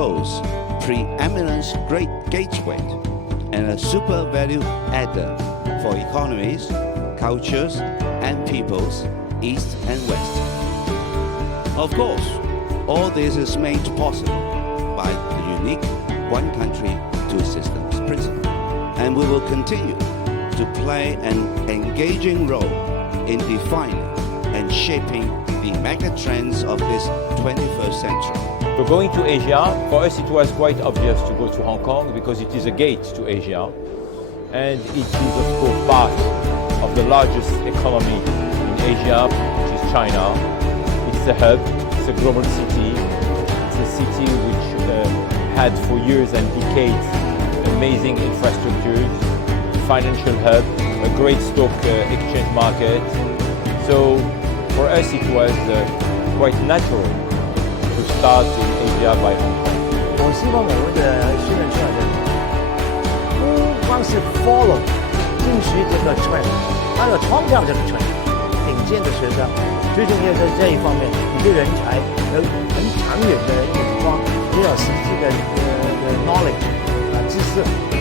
boasts preeminent great gateway and a super value adder for economies, cultures, and peoples, East and West. Of course, all this is made possible by the unique one country, two systems principle, and we will continue to play an engaging role in defining and shaping the mega trends of this 21st century. So going to Asia, for us it was quite obvious to go to Hong Kong because it is a gate to Asia, and it is of course part of the largest economy in Asia, which is China. It's a hub, it's a global city, it's a city which had for years and decades amazing infrastructures, financial hub, a great stock exchange market. So for us it was quite natural to start in Asia by Hong Kong. 我希望我们的新人出来的人，不光是 follow 跟随这个 trend， 还要创造这个 trend。顶尖的学生，最重要的这一方面，你对人才有很长远的眼光，也有实际的knowledge 知识。